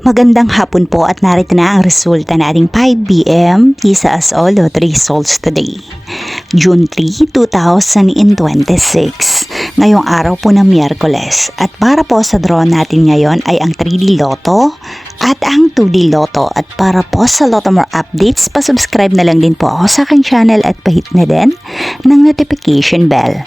Magandang hapon po at narito na ang resulta na ating 5pm Tisas All Lottery results today. June 3, 2026. Ngayong araw po ng Miyerkules. At para po sa draw natin ngayon ay ang 3D Lotto at ang 2D Lotto. At para po sa Lotto More updates, pasubscribe na lang din po ako sa aking channel at pahit na din ng notification bell.